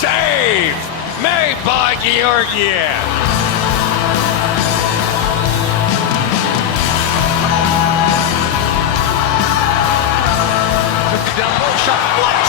save made by Georgiev. Took it down, low shot,